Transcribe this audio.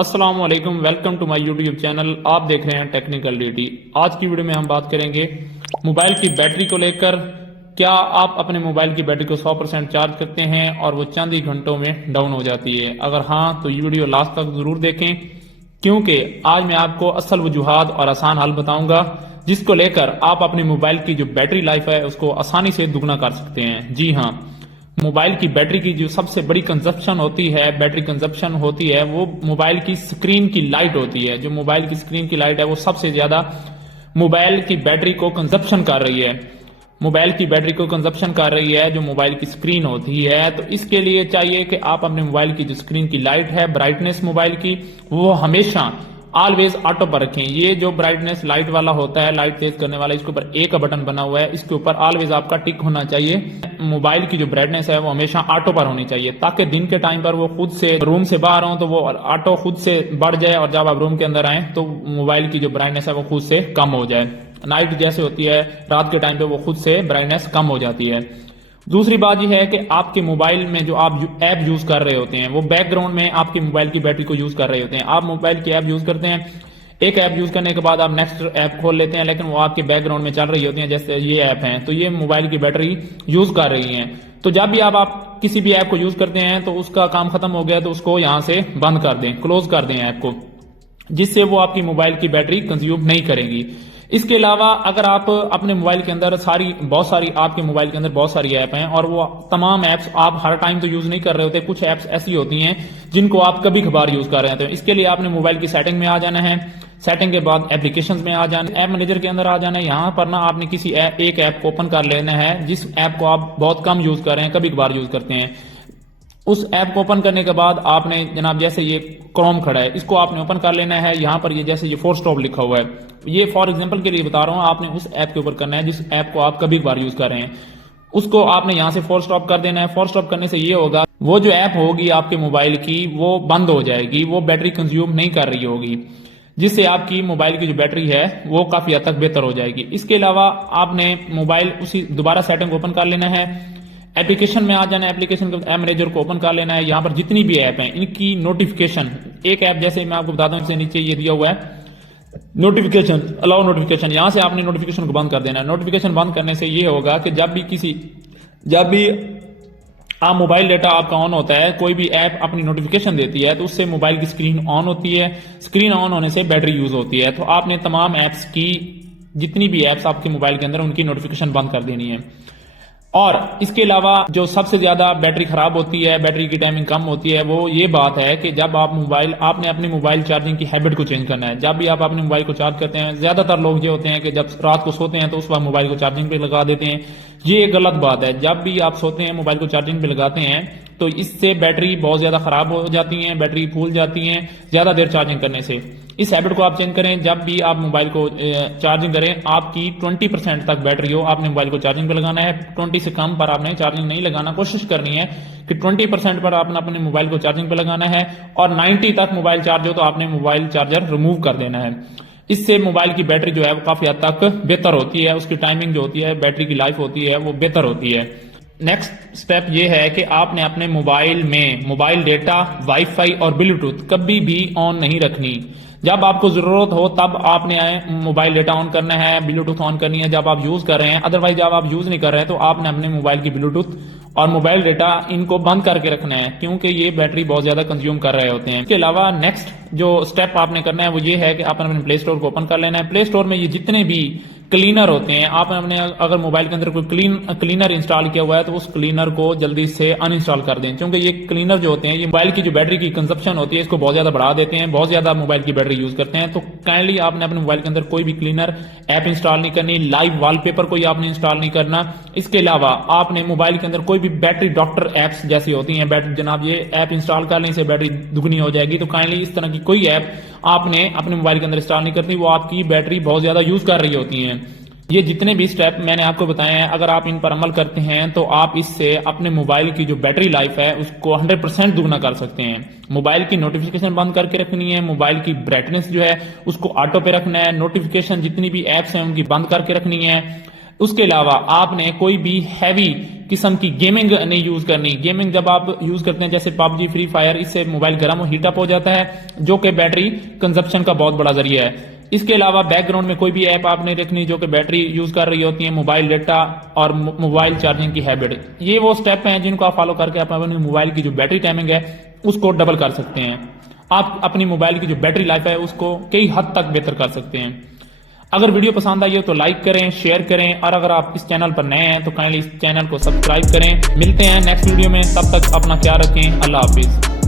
अस्सलाम वालेकुम, welcome to my YouTube channel. आप देख रहे हैं टेक्निकल डीटी। आज की वीडियो में हम बात करेंगे मोबाइल की बैटरी को लेकर। क्या आप अपने मोबाइल की बैटरी को 100% चार्ज करते हैं और वो चंद ही घंटों में डाउन हो जाती है? अगर हाँ, तो ये वीडियो लास्ट तक जरूर देखें, क्योंकि आज मैं आपको असल वजूहात और आसान हल बताऊंगा जिसको लेकर आप अपने मोबाइल की जो बैटरी लाइफ है उसको आसानी से दुगना कर सकते हैं। जी हाँ, मोबाइल की बैटरी की जो सबसे बड़ी कंजप्शन होती है, बैटरी कंजप्शन होती है, वो मोबाइल की स्क्रीन की लाइट होती है। जो मोबाइल की स्क्रीन की लाइट है वो सबसे ज्यादा मोबाइल की बैटरी को कंजप्शन कर रही है। मोबाइल की बैटरी को कंजप्शन कर रही है जो मोबाइल की स्क्रीन होती है। तो इसके लिए चाहिए कि आप अपने मोबाइल की जो स्क्रीन की लाइट है, ब्राइटनेस मोबाइल की, वो हमेशा ऑलवेज ऑटो पर रखें। ये जो ब्राइटनेस लाइट वाला होता है, लाइट तेज करने वाला, इसके ऊपर एक बटन बना हुआ है, इसके ऊपर ऑलवेज आपका टिक होना चाहिए। मोबाइल की जो ब्राइटनेस है वो हमेशा ऑटो पर होनी चाहिए, ताकि दिन के टाइम पर वो खुद से रूम से बाहर हो तो वो ऑटो खुद से बढ़ जाए, और जब आप रूम के अंदर आए तो मोबाइल की जो ब्राइटनेस है वो खुद से कम हो जाए। नाइट जैसे होती है, रात के टाइम पे वो खुद से ब्राइटनेस कम हो जाती है। दूसरी बात यह है कि आपके मोबाइल में जो आप ऐप यूज कर रहे होते हैं वो बैकग्राउंड में आपके मोबाइल की बैटरी को यूज कर रहे होते हैं। आप मोबाइल की ऐप यूज करते हैं, एक ऐप यूज करने के बाद आप नेक्स्ट ऐप खोल लेते हैं, लेकिन वो आपके बैकग्राउंड में चल रही होती हैं। जैसे ये ऐप हैं तो ये मोबाइल की बैटरी यूज कर रही हैं। तो जब भी आप किसी भी ऐप को यूज करते हैं तो उसका काम खत्म हो गया तो उसको यहां से बंद कर दें, क्लोज कर दें ऐप को, जिससे वो आपकी मोबाइल की बैटरी कंज्यूम नहीं करेगी। इसके अलावा अगर आप अपने मोबाइल के अंदर बहुत सारी आपके मोबाइल के अंदर बहुत सारी ऐप हैं और वो तमाम ऐप्स आप हर टाइम तो यूज नहीं कर रहे होते, कुछ ऐप्स ऐसी होती हैं जिनको आप कभी कभार यूज कर रहे होते हैं। इसके लिए आपने मोबाइल की सेटिंग में आ जाना है, सेटिंग के बाद एप्लीकेशंस में आ जाना है, ऐप मैनेजर के अंदर आ जाना है। यहाँ पर ना आपने किसी एक ऐप को ओपन कर लेना है जिस ऐप को आप बहुत कम यूज कर रहे हैं, कभी कभार यूज करते हैं। उस ऐप को ओपन करने के बाद आपने जनाब जैसे ये क्रोम खड़ा है, इसको आपने ओपन कर लेना है। यहाँ पर ये जैसे ये फोर स्टॉप लिखा हुआ है, ये फॉर एग्जांपल के लिए बता रहा हूँ, आपने उस ऐप के ऊपर करना है जिस ऐप को आप कभी बार यूज कर रहे हैं, उसको आपने यहाँ से फोर स्टॉप कर देना है। फोर स्टॉप करने से ये होगा, वो जो ऐप होगी आपके मोबाइल की वो बंद हो जाएगी, वो बैटरी कंज्यूम नहीं कर रही होगी, जिससे आपकी मोबाइल की जो बैटरी है वो काफी हद तक बेहतर हो जाएगी। इसके अलावा आपने मोबाइल उसी दोबारा सेटिंग ओपन कर लेना है, एप्लीकेशन में आ जाना है, एप्लीकेशन के ऐप मैनेजर को ओपन कर लेना है। यहाँ पर जितनी भी ऐप हैं इनकी नोटिफिकेशन, एक ऐप जैसे मैं आपको बताता हूँ, इससे नीचे ये दिया हुआ है नोटिफिकेशन, अलाउ नोटिफिकेशन, यहां से आपने नोटिफिकेशन को बंद कर देना है। नोटिफिकेशन बंद करने से ये होगा कि जब भी आप मोबाइल डेटा आपका ऑन होता है, कोई भी ऐप अपनी नोटिफिकेशन देती है तो उससे मोबाइल की स्क्रीन ऑन होती है, स्क्रीन ऑन होने से बैटरी यूज होती है। तो आपने तमाम ऐप्स की, जितनी भी ऐप्स आपके मोबाइल के अंदर, उनकी नोटिफिकेशन बंद कर देनी है। और इसके अलावा जो सबसे ज्यादा बैटरी खराब होती है, बैटरी की टाइमिंग कम होती है, वो ये बात है कि जब आपने अपने मोबाइल चार्जिंग की हैबिट को चेंज करना है। जब भी आप अपने मोबाइल को चार्ज करते हैं, ज्यादातर लोग ये होते हैं कि जब रात को सोते हैं तो उस वक्त मोबाइल को चार्जिंग पे लगा देते हैं। ये गलत बात है। जब भी आप सोते हैं मोबाइल को चार्जिंग पे लगाते हैं तो इससे बैटरी बहुत ज्यादा खराब हो जाती है, बैटरी फूल जाती है ज्यादा देर चार्जिंग करने से। इस हैबिट को आप चेंज करें। जब भी आप मोबाइल को चार्जिंग करें, आपकी 20% तक बैटरी हो, आपने मोबाइल को चार्जिंग पे लगाना है। 20 से कम पर आपने चार्जिंग नहीं लगाना, कोशिश करनी है कि 20% पर आपने अपने मोबाइल को चार्जिंग पे लगाना है। और 90 तक मोबाइल चार्ज हो तो आपने मोबाइल चार्जर रिमूव कर देना है। इससे मोबाइल की बैटरी जो है वो काफी हद तक बेहतर होती है, उसकी टाइमिंग जो होती है, बैटरी की लाइफ होती है, वो बेहतर होती है। नेक्स्ट स्टेप ये है कि आपने अपने मोबाइल में मोबाइल डेटा, वाईफाई और ब्लूटूथ कभी भी ऑन नहीं रखनी। जब आपको जरूरत हो तब आपने मोबाइल डेटा ऑन करना है, ब्लूटूथ ऑन करनी है जब आप यूज कर रहे हैं। अदरवाइज जब आप यूज नहीं कर रहे हैं तो आपने अपने मोबाइल की ब्लूटूथ और मोबाइल डेटा इनको बंद करके रखना है, क्योंकि ये बैटरी बहुत ज्यादा कंज्यूम कर रहे होते हैं। इसके अलावा नेक्स्ट जो स्टेप आपने करना है वो ये है कि आपने अपने प्ले स्टोर को ओपन कर लेना है। प्ले स्टोर में ये जितने भी क्लीनर होते हैं, आपने अपने अगर मोबाइल के अंदर कोई क्लीनर इंस्टॉल किया हुआ है तो उस क्लीनर को जल्दी से अनइंस्टॉल कर दें, क्योंकि ये क्लीनर जो होते हैं ये मोबाइल की जो बैटरी की कंजप्शन होती है इसको बहुत ज्यादा बढ़ा देते हैं, बहुत ज्यादा मोबाइल की बैटरी यूज करते हैं। तो काइंडली आपने अपने मोबाइल के अंदर कोई भी क्लीनर ऐप इंस्टॉल नहीं करनी, लाइव वॉलपेपर कोई आपने इंस्टॉल नहीं करना। इसके अलावा आपने मोबाइल के अंदर कोई भी बैटरी डॉक्टर एप्स जैसी होती हैं, बैटरी जनाब ये ऐप इंस्टॉल कर लेने से बैटरी दुगनी हो जाएगी, तो काइंडली इस तरह की कोई ऐप आपने अपने मोबाइल के अंदर इंस्टॉल नहीं करती, वो आपकी बैटरी बहुत ज्यादा यूज कर रही होती है। ये जितने भी स्टेप मैंने आपको बताए हैं, अगर आप इन पर अमल करते हैं तो आप इससे अपने मोबाइल की जो बैटरी लाइफ है उसको 100% दुगना कर सकते हैं। मोबाइल की नोटिफिकेशन बंद करके रखनी है, मोबाइल की ब्राइटनेस जो है उसको ऑटो पे रखना है, नोटिफिकेशन जितनी भी एप्स हैं उनकी बंद करके रखनी है। उसके अलावा आपने कोई भी हैवी किस्म की गेमिंग नहीं यूज करनी। गेमिंग जब आप यूज करते हैं जैसे पबजी, फ्री फायर, इससे मोबाइल गर्म हीटअप हो जाता है, जो कि बैटरी कंजप्शन का बहुत बड़ा जरिया है। इसके अलावा बैकग्राउंड में कोई भी ऐप आप नहीं रखनी जो कि बैटरी यूज कर रही होती है, मोबाइल डेटा और मोबाइल चार्जिंग की हैबिट। ये वो स्टेप हैं जिनको आप फॉलो करके आप अपने मोबाइल की जो बैटरी टाइमिंग है उसको डबल कर सकते हैं। आप अपनी मोबाइल की जो बैटरी लाइफ है उसको कई हद तक बेहतर कर सकते हैं। अगर वीडियो पसंद आई हो तो लाइक करें, शेयर करें, और अगर आप इस चैनल पर नए हैं तो काइंडली इस चैनल को सब्सक्राइब करें। मिलते हैं नेक्स्ट वीडियो में, तब तक अपना ख्याल रखें। अल्लाह हाफिज।